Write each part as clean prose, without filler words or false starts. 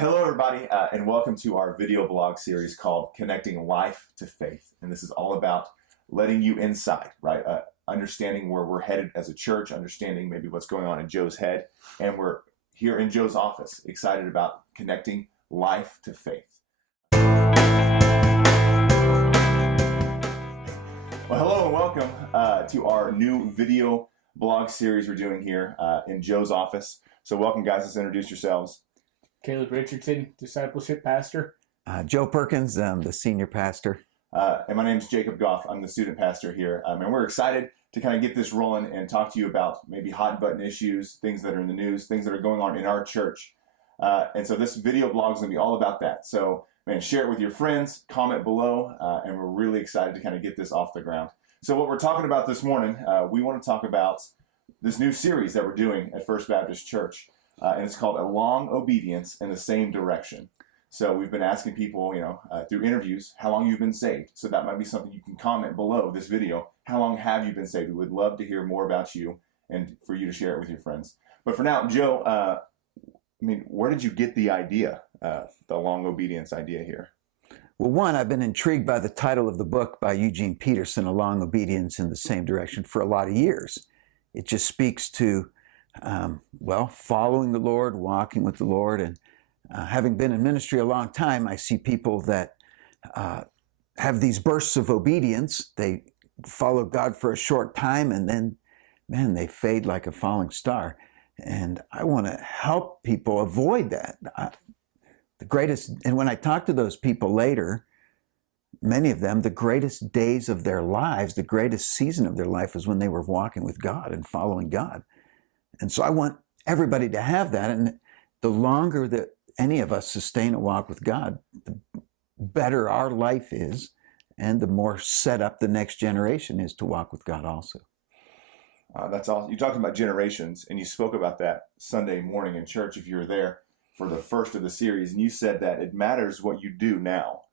Hello, everybody, and welcome to our video blog series called Connecting Life to Faith. And this is all about letting you inside, right? Understanding where we're headed as a church, understanding maybe what's going on in Joe's head. And we're here in Joe's office, excited about connecting life to faith. Well, hello and welcome to our new video blog series we're doing here in Joe's office. So welcome, guys. Let's introduce yourselves. Caleb Richardson, discipleship pastor. Joe Perkins, I'm the senior pastor. And my name is Jacob Goff. I'm the student pastor here. And we're excited to kind of get this rolling and talk to you about maybe hot button issues, things that are in the news, things that are going on in our church. And so this video blog is going to be all about that. So, man, share it with your friends, comment below, and we're really excited to kind of get this off the ground. So what we're talking about this morning, we want to talk about this new series that we're doing at First Baptist Church. And it's called A Long Obedience in the Same Direction. So we've been asking people, through interviews, how long you've been saved. So that might be something you can comment below this video. How long have you been saved? We would love to hear more about you and for you to share it with your friends. But for now, Joe, where did you get the idea, the long obedience idea here? Well, one, I've been intrigued by the title of the book by Eugene Peterson, A Long Obedience in the Same Direction, for a lot of years. It just speaks to following the Lord, walking with the Lord, and having been in ministry a long time, I see people that have these bursts of obedience. They follow God for a short time, and then, man, they fade like a falling star. And I want to help people avoid that. And when I talk to those people later, many of them, the greatest days of their lives, the greatest season of their life was when they were walking with God and following God. And so I want everybody to have that. And the longer that any of us sustain a walk with God, the better our life is, and the more set up the next generation is to walk with God also. That's awesome. You talked about generations, and you spoke about that Sunday morning in church if you were there for the first of the series. And you said that it matters what you do now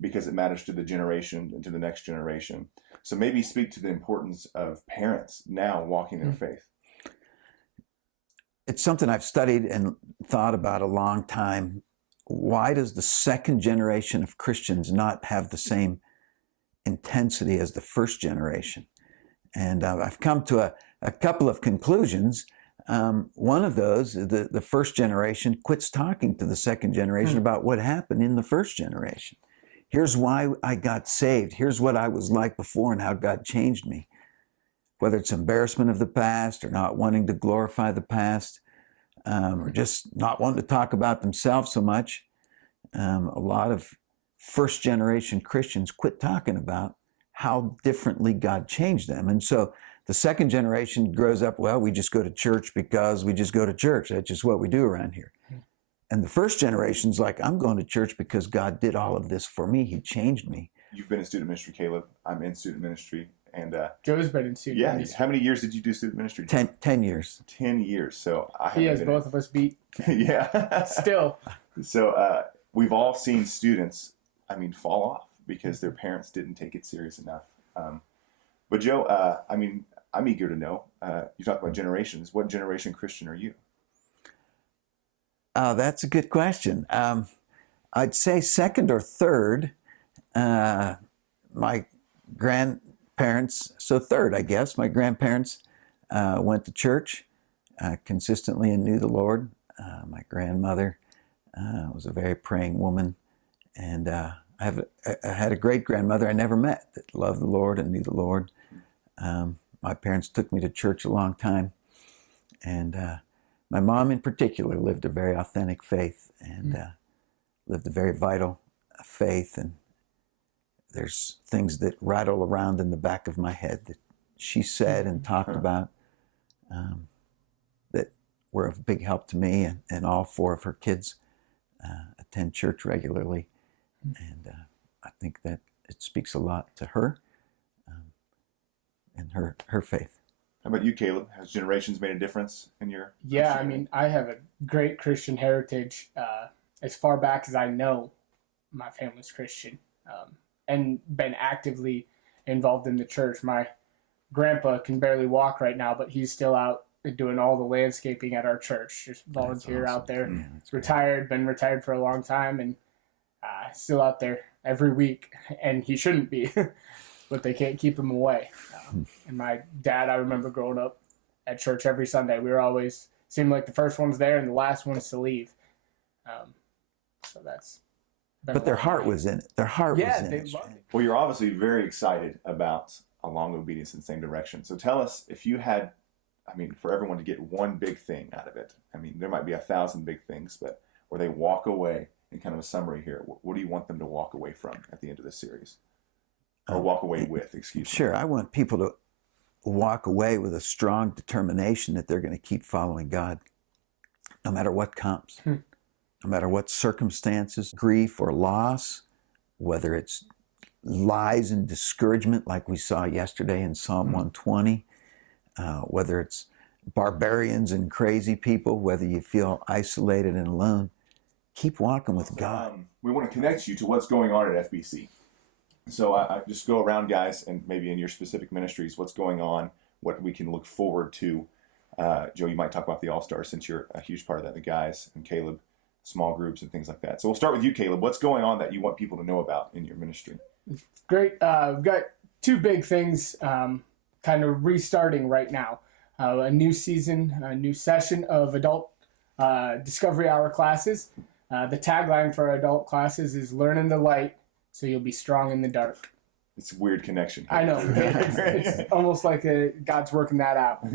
because it matters to the generation and to the next generation. So maybe speak to the importance of parents now walking in faith. It's something I've studied and thought about a long time. Why does the second generation of Christians not have the same intensity as the first generation? And I've come to a couple of conclusions. One of those, the first generation quits talking to the second generation about what happened in the first generation. Here's why I got saved. Here's what I was like before and how God changed me. Whether it's embarrassment of the past or not wanting to glorify the past, or just not wanting to talk about themselves so much. A lot of first generation Christians quit talking about how differently God changed them. And so the second generation grows up, well, we just go to church because we just go to church. That's just what we do around here. And the first generation's like, I'm going to church because God did all of this for me. He changed me. You've been in student ministry, Caleb. I'm in student ministry. And Joe's been in student ministry. How many years did you do student ministry? 10 years. 10 years. So he has both of us beat. Yeah. Still. So we've all seen students, fall off because their parents didn't take it serious enough. But Joe, I'm eager to know, you talk about generations. What generation Christian are you? That's a good question. I'd say second or third. My grandparents, so third, I guess. My grandparents went to church consistently and knew the Lord. My grandmother was a very praying woman. And I had a great-grandmother I never met that loved the Lord and knew the Lord. My parents took me to church a long time. And my mom in particular lived a very authentic faith and lived a very vital faith. And there's things that rattle around in the back of my head that she said and talked about that were of big help to me. And all four of her kids attend church regularly. And I think that it speaks a lot to her and her faith. How about you, Caleb? Has generations made a difference in your... Yeah, I have a great Christian heritage. As far back as I know, my family's Christian. And been actively involved in the church. My grandpa can barely walk right now, but he's still out doing all the landscaping at our church. Just volunteer That's out awesome. there. Yeah, that's great. Retired, been retired for a long time, and still out there every week. And he shouldn't be, but they can't keep him away. And my dad, I remember growing up at church every Sunday. We were always seemed like the first ones there and the last ones to leave. So that's. But their heart was in it. Their heart was in they it. loved it. Well, you're obviously very excited about a long obedience in the same direction. So tell us, if you had, I mean, for everyone to get one big thing out of it, I mean, there might be 1,000 big things, but where they walk away, in kind of a summary here, what do you want them to walk away from at the end of this series? Or walk away with, excuse me. Sure. I want people to walk away with a strong determination that they're going to keep following God, no matter what comes, no matter what circumstances, grief or loss, whether it's lies and discouragement like we saw yesterday in Psalm 120, whether it's barbarians and crazy people, whether you feel isolated and alone, keep walking with God. We want to connect you to what's going on at FBC. So I just go around, guys, and maybe in your specific ministries, what's going on, what we can look forward to. Joe, you might talk about the All-Stars since you're a huge part of that, the guys, and Caleb, small groups and things like that. So we'll start with you, Caleb. What's going on that you want people to know about in your ministry? Great. We've got two big things kind of restarting right now. A new season, a new session of adult Discovery Hour classes. The tagline for our adult classes is "Learn in the light, so you'll be strong in the dark." It's a weird connection. I know. It's almost like God's working that out.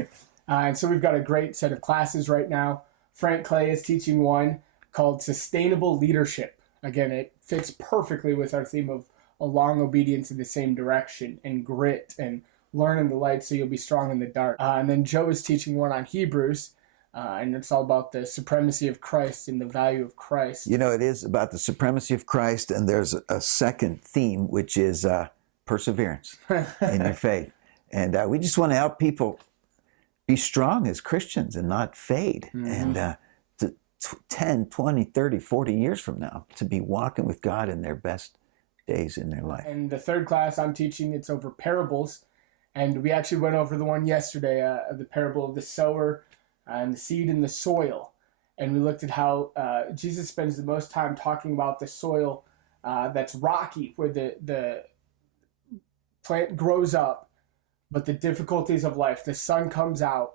And so we've got a great set of classes right now. Frank Clay is teaching one called Sustainable Leadership. Again, it fits perfectly with our theme of a long obedience in the same direction and grit and learn in the light so you'll be strong in the dark. And then Joe is teaching one on Hebrews, and it's all about the supremacy of Christ and the value of Christ. You know, it is about the supremacy of Christ, and there's a second theme, which is perseverance in your faith. And we just want to help people be strong as Christians and not fade. And to 10, 20, 30, 40 years from now, to be walking with God in their best days in their life. And the third class I'm teaching, it's over parables. And we actually went over the one yesterday, the parable of the sower and the seed in the soil. And we looked at how Jesus spends the most time talking about the soil that's rocky, where the plant grows up, but the difficulties of life, the sun comes out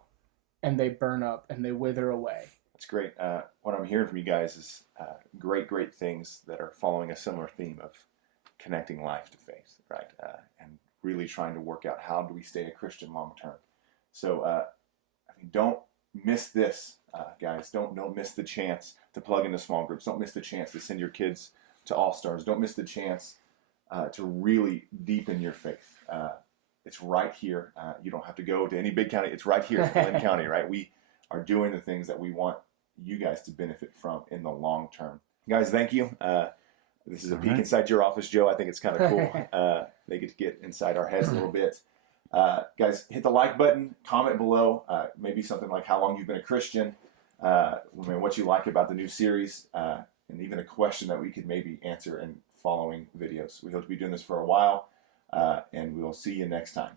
and they burn up and they wither away. That's great. What I'm hearing from you guys is great things that are following a similar theme of connecting life to faith, right? And really trying to work out how do we stay a Christian long term. So, I mean, don't miss this, guys. Don't miss the chance to plug into small groups. Don't miss the chance to send your kids to All-Stars. Don't miss the chance to really deepen your faith. It's right here. You don't have to go to any big county. It's right here in Glenn County, right? We are doing the things that we want you guys to benefit from in the long term. Guys, thank you. This is a peek inside your office, Joe. I think it's kind of cool. They get to get inside our heads a little bit. Guys, hit the like button, comment below, maybe something like how long you've been a Christian, what you like about the new series, and even a question that we could maybe answer in following videos. We hope to be doing this for a while, and we'll see you next time.